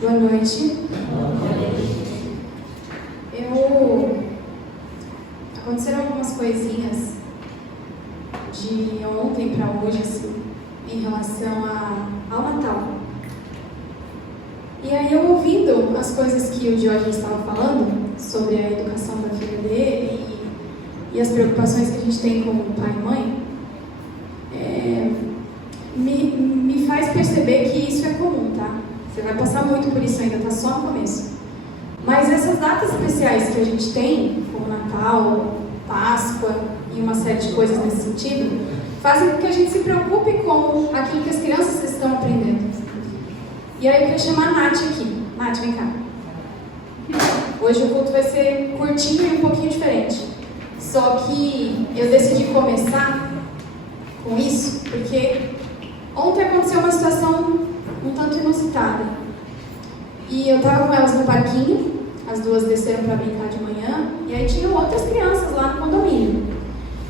Boa noite. Aconteceram algumas coisinhas de ontem para hoje, assim, em relação ao Natal. E aí eu ouvindo as coisas que o Jorge estava falando sobre a educação da filha dele e as preocupações que a gente tem como pai e mãe, me faz perceber que isso é comum, tá? Você vai passar muito por isso ainda, tá só no começo. Mas essas datas especiais que a gente tem, como Natal, Páscoa e uma série de coisas nesse sentido, fazem com que a gente se preocupe com aquilo que as crianças estão aprendendo. E aí eu queria chamar a Nath aqui. Nath, vem cá. Hoje o culto vai ser curtinho e um pouquinho diferente. Só que eu decidi começar com isso porque ontem aconteceu uma situação um tanto inusitada. E eu estava com elas no parquinho, as duas desceram para brincar de manhã, e aí tinham outras crianças lá no condomínio.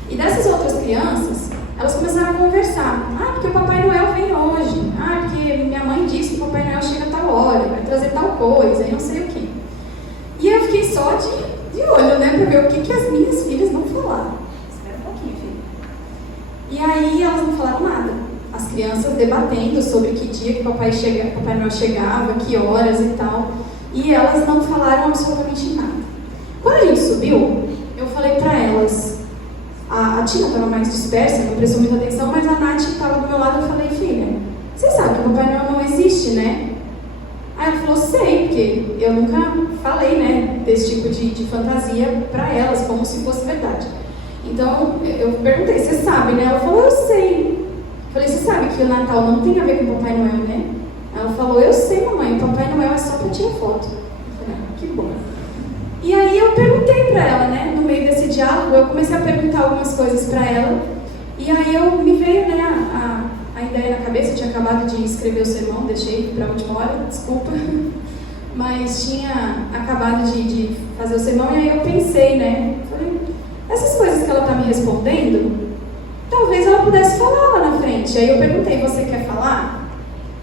E dessas outras crianças, elas começaram a conversar. Ah, porque o Papai Noel vem hoje. Ah, porque minha mãe disse que o Papai Noel chega a tal hora, vai trazer tal coisa, e não sei o quê. E eu fiquei só de olho, né, para ver o que as minhas filhas vão falar. Espera um pouquinho, filha. E aí elas não falaram nada. As crianças debatendo sobre que dia que o Papai Noel chegava, que horas e tal. E elas não falaram absolutamente nada. Quando a gente subiu, eu falei para elas, a Tina estava mais dispersa, não prestou muita atenção, mas a Nath estava do meu lado. Eu falei, filha, você sabe que o Papai Noel não existe, né? Aí ela falou, sei, porque eu nunca falei, né, desse tipo de fantasia para elas, como se fosse verdade. Então, eu perguntei, você sabe, né? Ela falou, eu sei. Eu falei, você sabe que o Natal não tem a ver com o Papai Noel, né? Ela falou, eu sei, mamãe, o Papai Noel é só para tirar foto. Eu falei, que bom. E aí eu perguntei para ela, né, no meio desse diálogo, eu comecei a perguntar algumas coisas para ela, e aí me veio, né, a ideia na cabeça. Eu tinha acabado de escrever o sermão, deixei para a última hora, desculpa, mas tinha acabado de fazer o sermão, e aí eu pensei, né, falei, essas coisas que ela está me respondendo, talvez ela pudesse falar lá na frente. Aí eu perguntei, você quer falar?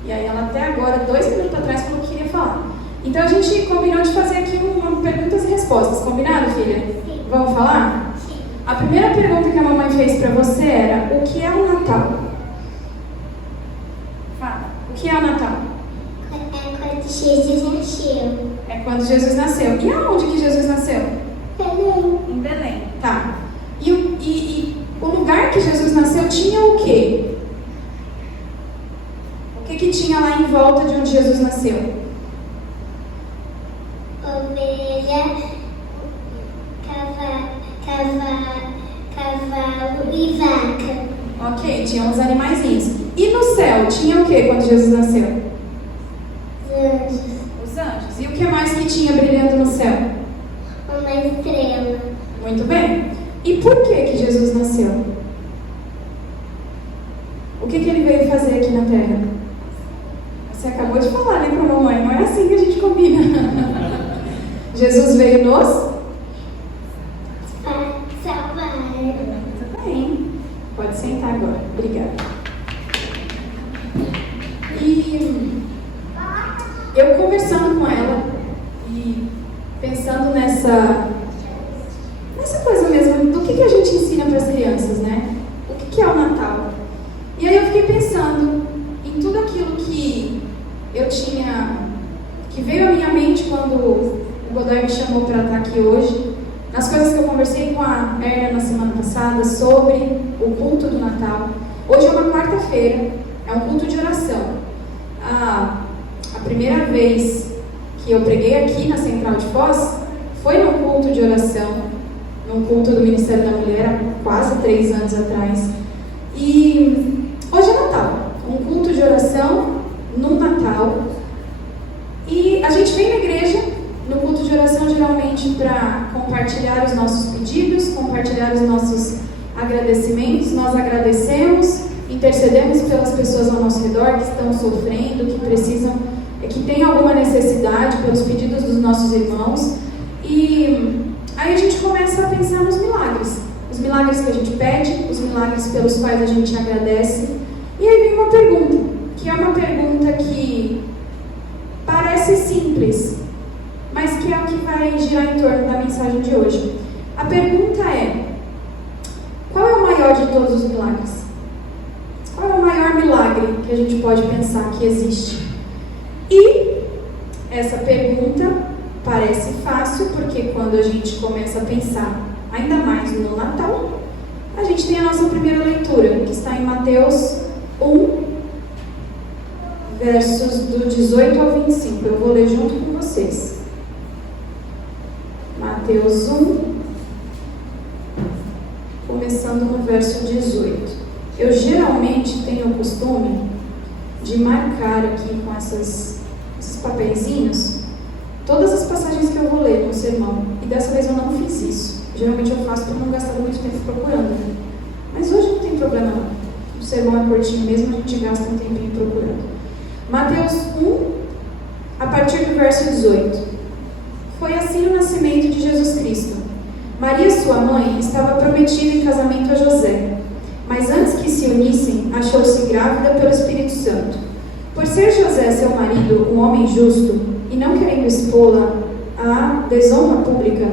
E aí ela até agora, 2 minutos atrás, falou que queria falar. Então a gente combinou de fazer aqui uma perguntas e respostas. Combinado, filha? Sim. Vamos falar? Sim. A primeira pergunta que a mamãe fez para você era, o que é o Natal? Fala. O que é o Natal? É quando Jesus nasceu. É quando Jesus nasceu. E aonde que Jesus nasceu? Belém. Em Belém. Tá. E o lugar que Jesus nasceu tinha o quê? O que tinha lá em volta de onde Jesus nasceu? Ovelha, cavalo e vaca. Ok, tinha uns animaizinhos. E no céu, tinha o que quando Jesus nasceu? Anjos. Os anjos. E o que mais que tinha brilhando no céu? Uma estrela. Muito bem. E por que Jesus nasceu? O que ele veio fazer aqui na Terra? Você acabou de falar, né, para a mamãe? Não é assim que a gente combina. Jesus veio nos Salvar. Muito bem. Pode sentar agora. Obrigada. E eu conversando com ela e pensando nessa coisa mesmo, do que a gente ensina para as crianças, né? O que é o Natal? E aí eu fiquei pensando em tudo aquilo que eu tinha, que veio à minha mente quando o Godoy me chamou para estar aqui hoje, nas coisas que eu conversei com a Erna na semana passada sobre o culto do Natal. Hoje é uma quarta-feira, é um culto de oração. A primeira vez que eu preguei aqui na Central de Foz foi num culto de oração, num culto do Ministério da Mulher, há quase 3 anos atrás. E hoje é Natal, um culto de oração no Natal. E a gente vem na igreja, no culto de oração, geralmente para compartilhar os nossos pedidos, compartilhar os nossos agradecimentos. Nós agradecemos, intercedemos pelas pessoas ao nosso redor que estão sofrendo, que precisam, que têm alguma necessidade, pelos pedidos dos nossos irmãos. E aí a gente começa a pensar nos milagres. Os milagres que a gente pede, os milagres pelos quais a gente agradece. E aí vem uma pergunta, que é uma pergunta que parece simples, mas que é o que vai girar em torno da mensagem de hoje. A pergunta é: qual é o maior de todos os milagres? Qual é o maior milagre que a gente pode pensar que existe? E essa pergunta parece fácil, porque quando a gente começa a pensar ainda mais no Natal, a gente tem a nossa primeira leitura, que está em Mateus 1, versos do 18 ao 25. Eu vou ler junto com vocês. Mateus 1, começando no verso 18. Eu geralmente tenho o costume de marcar aqui com esses papeizinhos todas as passagens que eu vou ler no sermão. E dessa vez eu não fiz isso. Geralmente eu faço para não gastar muito tempo procurando. Mas hoje não tem problema não. O sermão é curtinho mesmo, a gente gasta um tempinho procurando. Mateus 1, a partir do verso 18. Foi assim o nascimento de Jesus Cristo. Maria, sua mãe, estava prometida em casamento a José. Mas antes que se unissem, achou-se grávida pelo Espírito Santo. Por ser José, seu marido, um homem justo, e não querendo expô-la à desonra pública,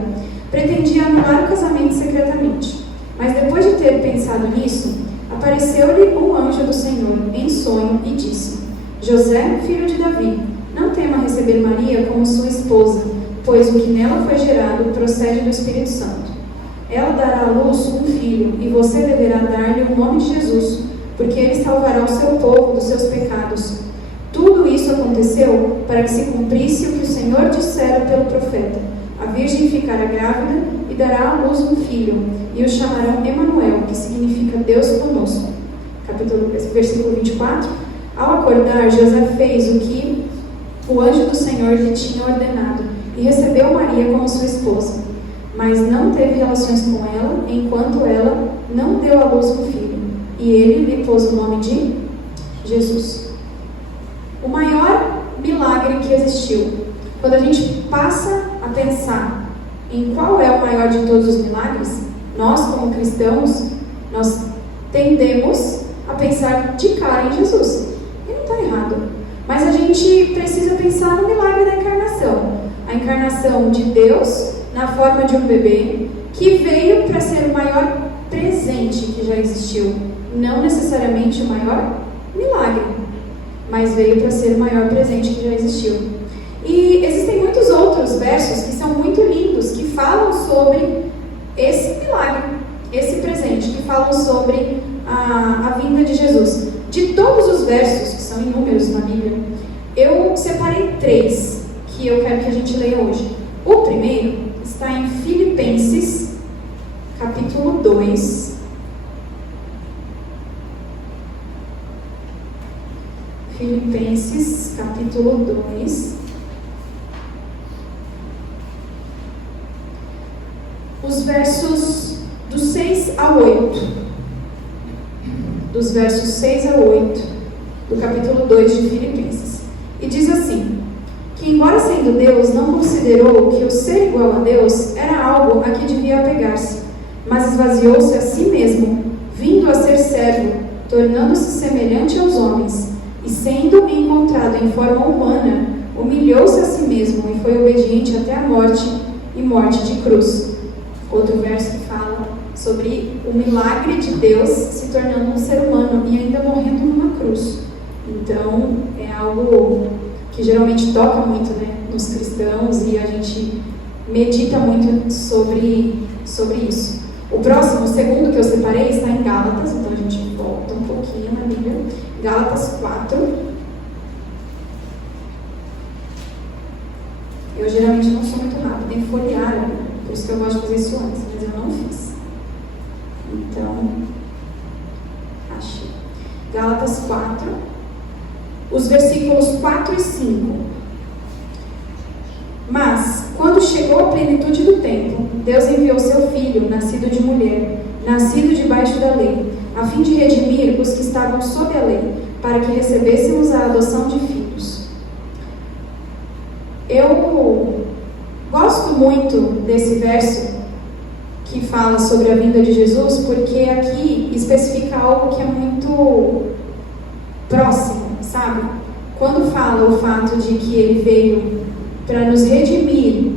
pretendia anular o casamento secretamente. Mas depois de ter pensado nisso, apareceu-lhe um anjo do Senhor em sonho e disse: José, filho de Davi, não tema receber Maria como sua esposa, pois o que nela foi gerado procede do Espírito Santo. Ela dará à luz um filho, e você deverá dar-lhe o nome de Jesus, porque ele salvará o seu povo dos seus pecados. Tudo isso aconteceu para que se cumprisse o que o Senhor dissera pelo profeta: a virgem ficará grávida e dará à luz um filho, e o chamarão Emanuel, que significa Deus conosco. Versículo 24. Ao acordar, José fez o que o anjo do Senhor lhe tinha ordenado, e recebeu Maria como sua esposa. Mas não teve relações com ela, enquanto ela não deu à luz um filho. E ele lhe pôs o nome de Jesus. O maior milagre que existiu. Quando a gente passa a pensar em qual é o maior de todos os milagres, nós, como cristãos, nós tendemos a pensar de cara em Jesus. E não está errado. Mas a gente precisa pensar no milagre da encarnação. A encarnação de Deus na forma de um bebê, que veio para ser o maior presente que já existiu. Não necessariamente o maior milagre, mas veio para ser o maior presente que já existiu. E existem muitos outros versos que são muito lindos, que falam sobre esse milagre, esse presente, que falam sobre a vinda de Jesus. De todos os versos, que são inúmeros na Bíblia, eu separei 3 que eu quero que a gente leia hoje. O primeiro está em Filipenses, capítulo 2. Filipenses, capítulo 2. Os versos do 6 ao 8. Dos versos 6 a 8 do capítulo 2 de Filipenses. E diz assim: que embora sendo Deus, não considerou que o ser igual a Deus era algo a que devia apegar-se, mas esvaziou-se a si mesmo, vindo a ser servo, tornando-se semelhante aos homens, e sendo encontrado em forma humana, humilhou-se a si mesmo e foi obediente até a morte, e morte de cruz. Outro verso que fala sobre o milagre de Deus se tornando um ser humano e ainda morrendo numa cruz. Então, é algo que geralmente toca muito, né, nos cristãos, e a gente medita muito sobre isso. O próximo, o segundo que eu separei, está em Gálatas, então a gente volta um pouquinho na Bíblia. Gálatas 4. Eu geralmente não sou muito rápida, tem que folhear, né? Por isso que eu gosto de fazer isso antes, mas eu não fiz. Então, achei. Gálatas 4. Os versículos 4 e 5. Mas, quando chegou a plenitude do tempo, Deus enviou seu Filho, nascido de mulher, nascido debaixo da lei, a fim de redimir os que estavam sob a lei, para que recebêssemos a adoção de filhos. Eu gosto muito desse verso que fala sobre a vinda de Jesus, porque aqui especifica algo que é muito próximo, sabe? quando fala o fato de que ele veio para nos redimir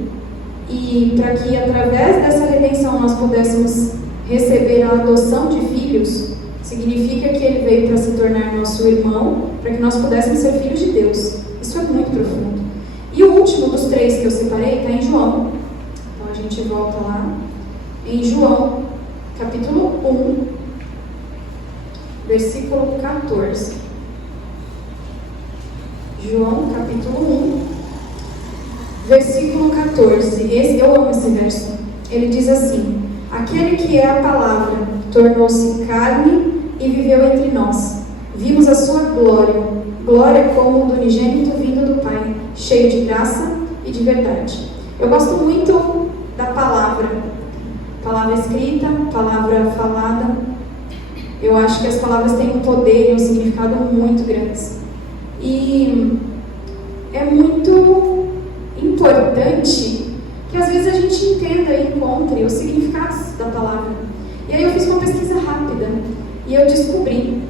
e para que através dessa redenção nós pudéssemos receber a adoção de filhos, significa que ele veio para se tornar nosso irmão, para que nós pudéssemos ser filhos de Deus. Isso é muito profundo. E o último dos 3 que eu separei está em João. Então a gente volta lá. Em João, capítulo 1, versículo 14. João, capítulo 1, versículo 14. Eu amo esse verso. Ele diz assim: aquele que é a palavra tornou-se carne e viveu entre nós. Vimos a sua glória, glória como do unigênito vindo do Pai, cheio de graça e de verdade. Eu gosto muito da palavra escrita, palavra falada. Eu acho que as palavras têm um poder e um significado muito grandes. E é muito importante que às vezes a gente entenda e encontre os significados da palavra. E aí eu fiz uma pesquisa rápida e eu descobri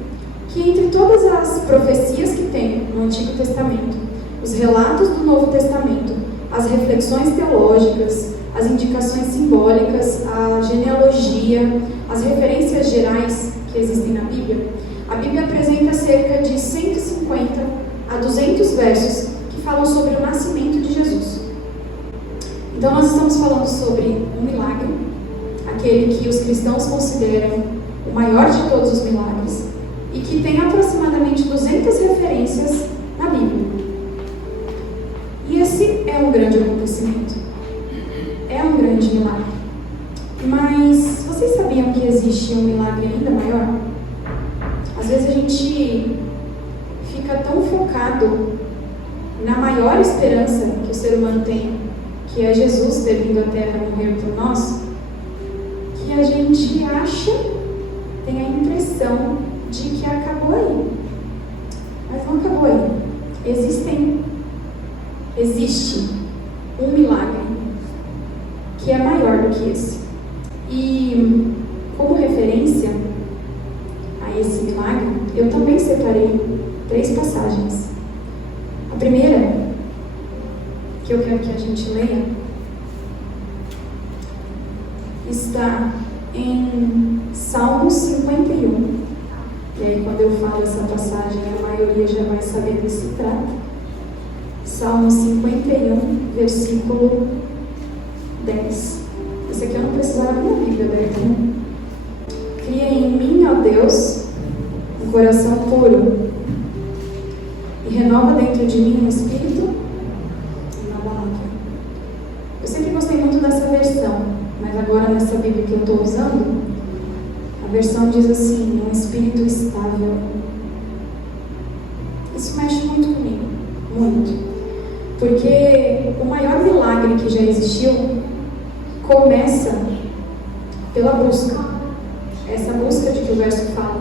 que entre todas as profecias que tem no Antigo Testamento, os relatos do Novo Testamento, as reflexões teológicas, as indicações simbólicas, a genealogia, as referências gerais que existem na Bíblia, a Bíblia apresenta cerca de 150 a 200 versos que falam sobre o nascimento de Jesus. Então nós estamos falando sobre um milagre, aquele que os cristãos consideram o maior de todos os milagres, e que tem aproximadamente 200 referências na Bíblia. E esse é um grande acontecimento. É um grande milagre. Mas vocês sabiam que existe um milagre ainda maior? Às vezes a gente fica tão focado na maior esperança que o ser humano tem, que é Jesus ter vindo à Terra morrer por nós, que a gente acha, tem a impressão de que acabou aí. Mas não acabou aí. Existe um milagre que é maior do que esse. E como referência a esse milagre, eu também separei 3 passagens. A primeira, que eu quero que a gente leia, está em Salmos 51. E aí, quando eu falo essa passagem, a maioria já vai saber do que se trata. Salmo 51, versículo 10. Esse aqui eu não precisava da minha Bíblia aberta, né? Cria em mim, ó Deus, um coração puro, e renova dentro de mim um espírito inabalável. Eu sempre gostei muito dessa versão, mas agora nessa Bíblia que eu estou usando, a versão diz assim: um espírito estável. Isso mexe muito comigo, muito. Porque o maior milagre que já existiu começa pela busca. Essa busca de que o verso fala: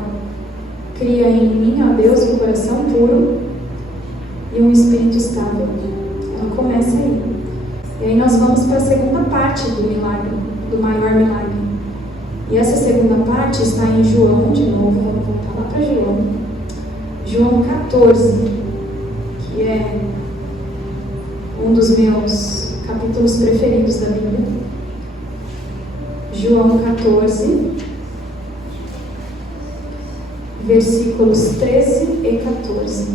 cria em mim, ó Deus, um coração puro e um espírito estável. Ela começa aí. E aí nós vamos para a segunda parte do milagre, do maior milagre. E essa segunda parte está em João, de novo, vamos voltar lá para João. João 14, que é um dos meus capítulos preferidos da Bíblia. João 14, versículos 13 e 14.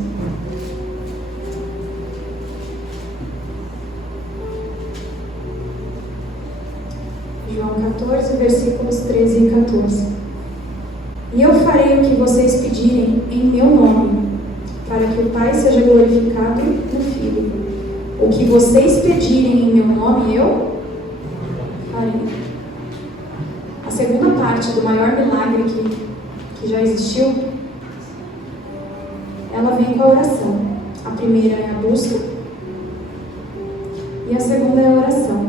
João 14, versículos 13 e 14. E eu farei o que vocês pedirem em meu nome, para que o Pai seja glorificado no Filho. O que vocês pedirem em meu nome, eu farei. A segunda parte do maior milagre que já existiu, ela vem com a oração. A primeira é a busca e a segunda é a oração.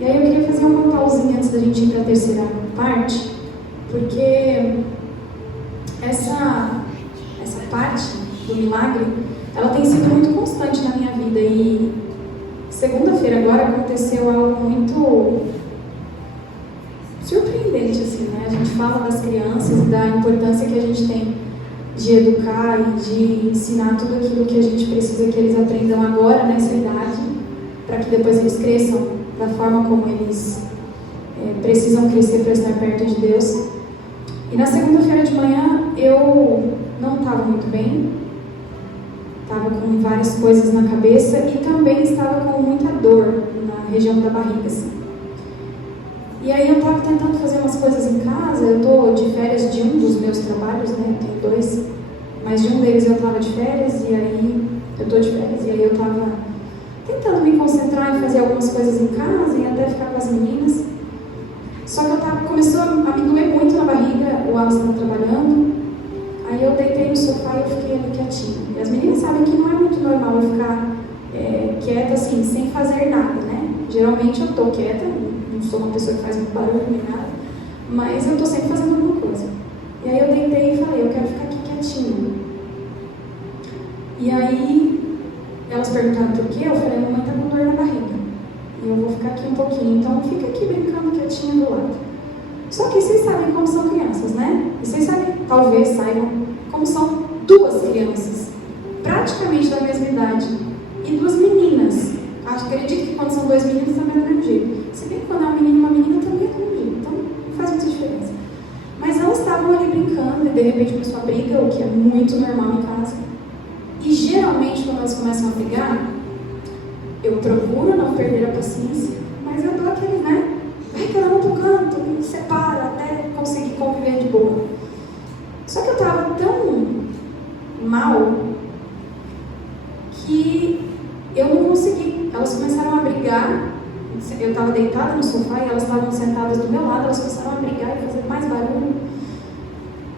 E aí eu queria fazer uma pausinha antes da gente ir para a terceira parte, porque essa parte do milagre, ela tem sido muito constante na minha vida. E segunda-feira agora aconteceu algo muito surpreendente, assim, né? A gente fala das crianças e da importância que a gente tem de educar e de ensinar tudo aquilo que a gente precisa que eles aprendam agora, nessa idade, para que depois eles cresçam da forma como eles precisam crescer para estar perto de Deus. E na segunda-feira de manhã eu não estava muito bem, estava com várias coisas na cabeça e também estava com muita dor na região da barriga, assim. E aí eu estava tentando fazer umas coisas em casa. Eu estou de férias de um dos meus trabalhos, né? Eu tenho 2, mas de um deles eu estava de férias e aí eu estou de férias e aí eu estava tentando me concentrar em fazer algumas coisas em casa e até ficar com as meninas. Só que começou a me doer muito na barriga, o Alisson estava trabalhando, aí eu deitei no sofá e eu fiquei ali quietinha. E as meninas sabem que não é muito normal eu ficar quieta assim, sem fazer nada, né? Geralmente eu estou quieta, não sou uma pessoa que faz muito barulho nem nada, mas eu estou sempre fazendo alguma coisa. E aí eu deitei e falei, eu quero ficar aqui quietinha. E aí elas perguntaram por quê, eu falei, a mamãe está com dor na barriga. E eu vou ficar aqui um pouquinho, então fica aqui brincando quietinha do lado. Só que vocês sabem como são crianças, né? E vocês sabem, talvez saibam, como são 2 crianças, praticamente da mesma idade, e 2 meninas. Acredito que quando são 2 meninos também é do mesmo jeito. Se bem que quando é um menino e uma menina também é do mesmo jeito, então não faz muita diferença. Mas elas estavam ali brincando e de repente começou a briga, o que é muito normal em casa. E geralmente quando elas começam a brigar, eu procuro não perder a paciência, mas eu dou aquele, né? Vai cada um pro canto, me separa até conseguir conviver de boa. Só que eu tava tão mal que eu não consegui. Elas começaram a brigar, eu estava deitada no sofá e elas estavam sentadas do meu lado, elas começaram a brigar e fazer mais barulho.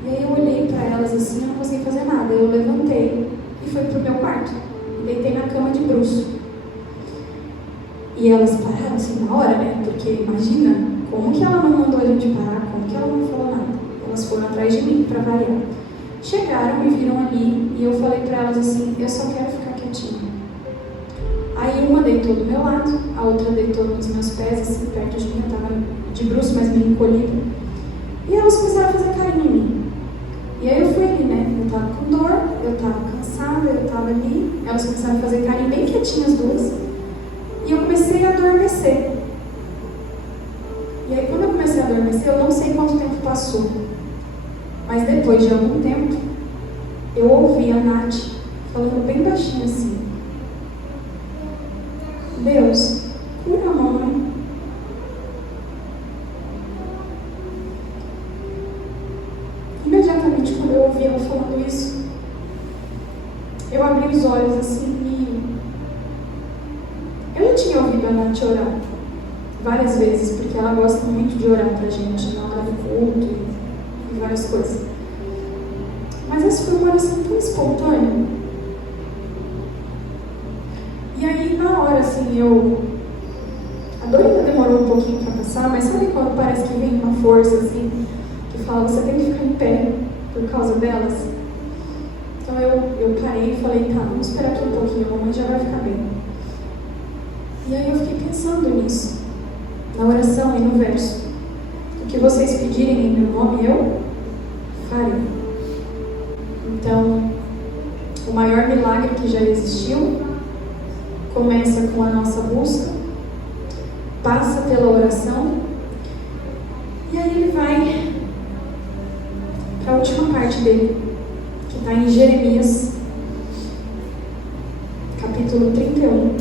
E aí eu olhei para elas assim, eu não consegui fazer nada. Eu levantei e fui pro meu quarto, deitei na cama de bruço. E elas pararam assim na hora, né? Porque imagina, como que ela não mandou a gente parar, como que ela não falou nada. Elas foram atrás de mim para variar. Chegaram, me viram ali e eu falei para elas assim, eu só quero ficar quietinha. Aí uma deitou do meu lado, a outra deitou nos meus pés, assim, perto de mim. Eu estava de bruço, mas meio encolhida. E elas começaram a fazer carinho em mim. E aí eu fui ali, né? Eu estava com dor, eu estava cansada, eu estava ali. Elas começaram a fazer carinho bem quietinhas as 2. E eu comecei a adormecer. E aí quando eu comecei a adormecer, eu não sei quanto tempo passou. Mas depois de algum tempo, eu ouvi a Nath falando bem baixinho assim, Deus, cura a mamãe. Imediatamente quando eu ouvi ela falando isso, eu abri os olhos assim e eu já tinha ouvido a Nath orar várias vezes, porque ela gosta muito de orar pra gente na hora do culto e várias coisas. Mas essa foi uma oração tão espontânea. E aí, na hora, assim, a dor ainda demorou um pouquinho para passar, mas sabe quando parece que vem uma força, assim, que fala, você tem que ficar em pé por causa delas? Então eu parei e falei, tá, vamos esperar aqui um pouquinho, a mamãe já vai ficar bem. E aí eu fiquei pensando nisso, na oração e no verso. O que vocês pedirem em meu nome, eu farei. Então, o maior milagre que já existiu começa com a nossa busca, passa pela oração, e aí ele vai para a última parte dele, que está em Jeremias, capítulo 31,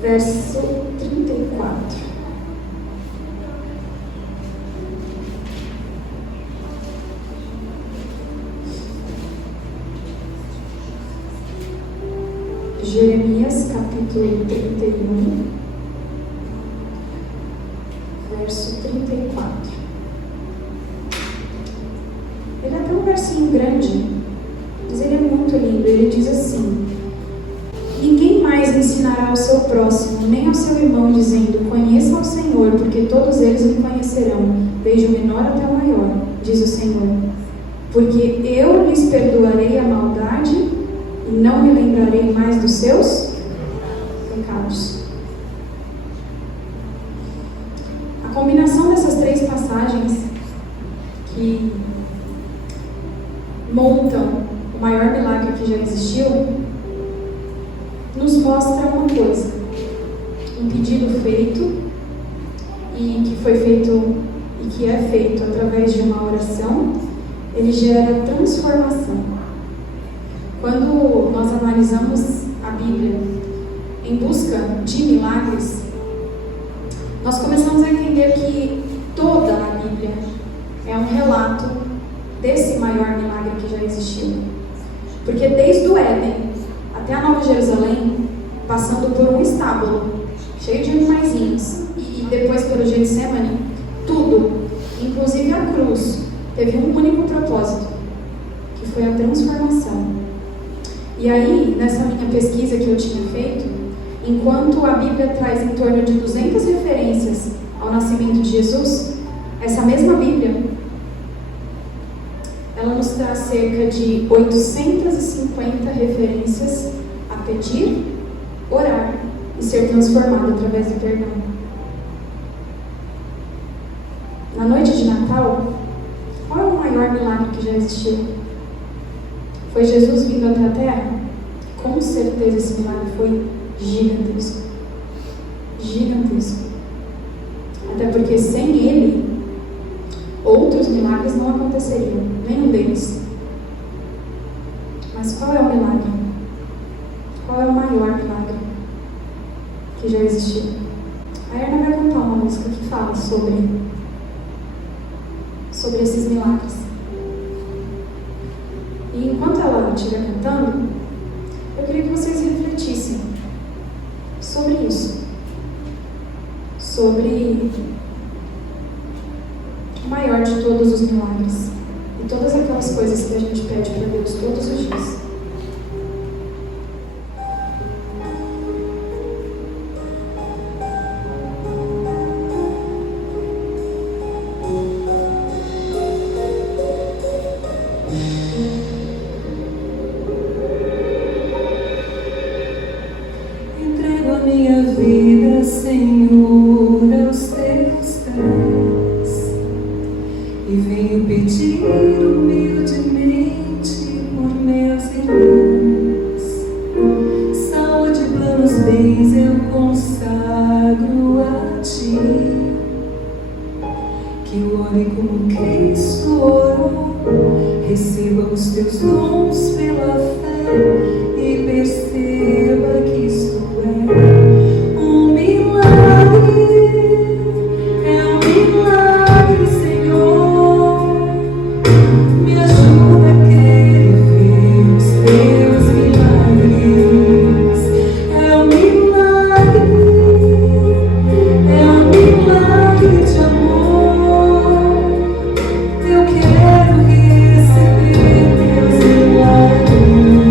verso 34. Jeremias, capítulo 31, verso 34. Ele é até um versinho grande, mas ele é muito lindo. Ele diz assim: ninguém mais ensinará ao seu próximo, nem ao seu irmão, dizendo, conheça ao Senhor, porque todos eles me conhecerão, desde o menor até o maior, diz o Senhor. Porque eu lhes perdoarei a maldade e não me lembrarei mais dos seus pecados. A combinação dessas 3 passagens que montam o maior milagre que já existiu, nos mostra uma coisa: um pedido feito, e que foi feito e que é feito através de uma oração, ele gera transformação. Quando nós analisamos a Bíblia em busca de milagres, nós começamos a entender que toda a Bíblia é um relato desse maior milagre que já existiu. Porque desde o Éden até a Nova Jerusalém, passando por um estábulo cheio de animaizinhos e depois pelo Getsemane, tudo, inclusive a cruz, teve um único propósito, que foi a transformação. E aí, nessa minha pesquisa que eu tinha feito, enquanto a Bíblia traz em torno de 200 referências ao nascimento de Jesus, essa mesma Bíblia, ela nos traz cerca de 850 referências a pedir, orar e ser transformado através do perdão. Na noite de Natal, qual é o maior milagre que já existiu? Foi Jesus vindo até a Terra? Com certeza esse milagre foi gigantesco. Gigantesco. Até porque sem ele, outros milagres não aconteceriam, nenhum deles. Mas qual é o milagre? Qual é o maior milagre que já existiu? A Erna vai cantar uma música que fala sobre esses milagres. E enquanto ela estiver cantando, eu queria que vocês refletissem sobre isso. Sobre o maior de todos os milagres. E todas aquelas coisas que a gente pede para Deus todos os dias. Minha vida, Senhor, aos teus pés, e venho pedir humildemente por meus irmãos. Saúde, planos, bens eu consagro a ti, que o homem como Cristo orou receba os teus dons pela fé e perceba que isto é um milagre, Senhor. Me ajuda a crer e ver os teus milagres. É um milagre de amor. Eu quero receber teus milagres.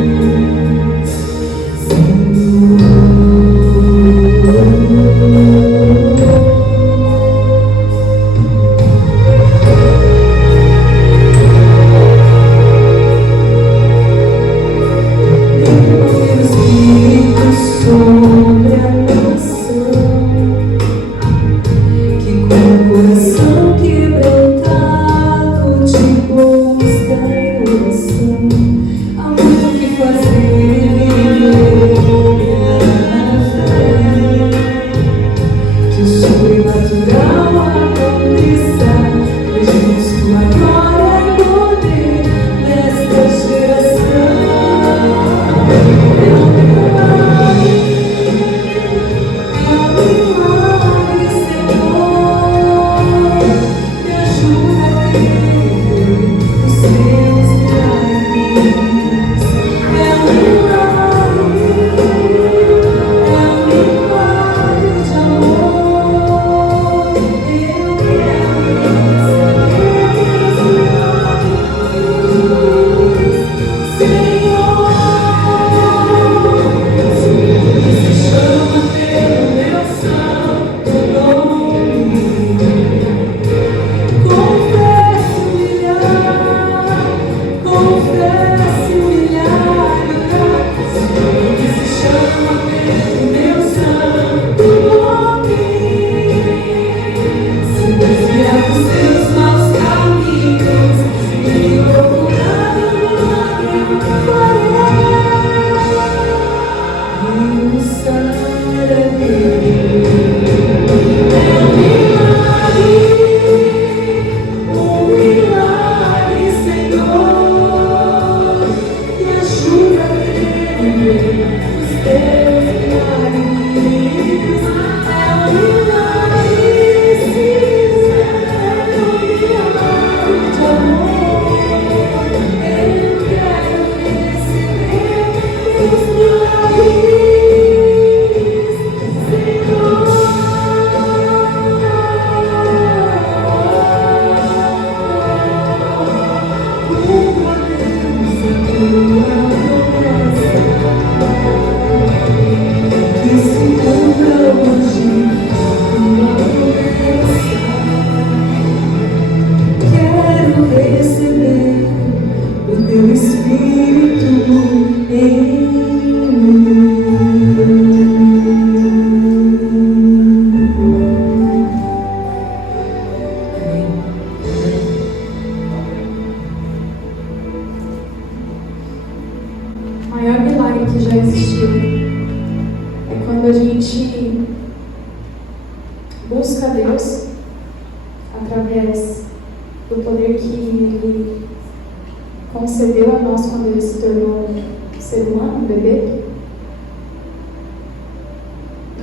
O maior milagre que já existiu é quando a gente busca Deus através do poder que Ele concedeu a nós quando Ele se tornou ser humano, um bebê,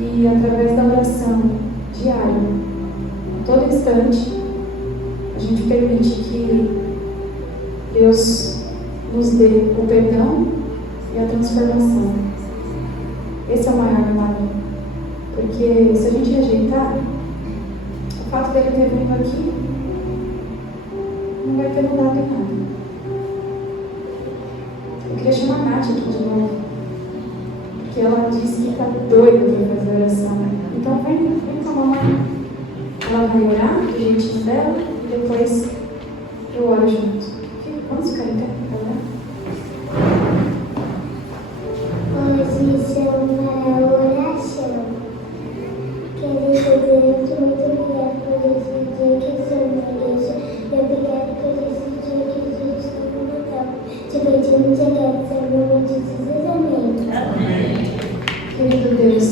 e através da oração diária, a todo instante, a gente permite que Deus nos dê o perdão e a transformação. Esse é o maior milagre. Porque se a gente rejeitar, o fato dele ter vindo aqui não vai ter mudado em nada. Eu queria chamar a Nath aqui de novo, porque ela disse que está doida para fazer oração. Então vem com a mamãe. Ela vai orar do jeitinho dela e depois eu oro junto. Vamos ficar em pé para orar? Hoje são para a oração. Querido Deus, muito obrigado por esse dia que o Senhor me deixa. E obrigado por esse dia que o Senhor está no Natal. Te pedimos e agradecemos em nome de Jesus. Amém. Querido Deus,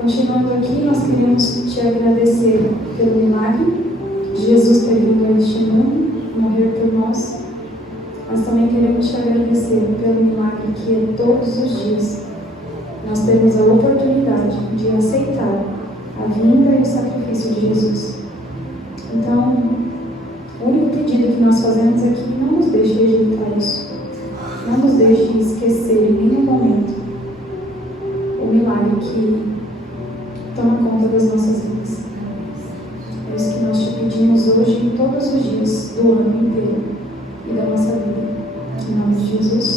continuando aqui, nós queremos te agradecer pelo milagre de Jesus ter vindo a este mundo, morrer por nós. Nós também queremos te agradecer pelo milagre que é todos os dias nós temos a oportunidade de aceitar a vinda e o sacrifício de Jesus. Então, o único pedido que nós fazemos é que não nos deixe rejeitar isso. Não nos deixe esquecer em nenhum momento o milagre que toma conta das nossas vidas. É isso que nós te pedimos hoje e todos os dias do ano inteiro e da nossa vida. Em nome de Jesus.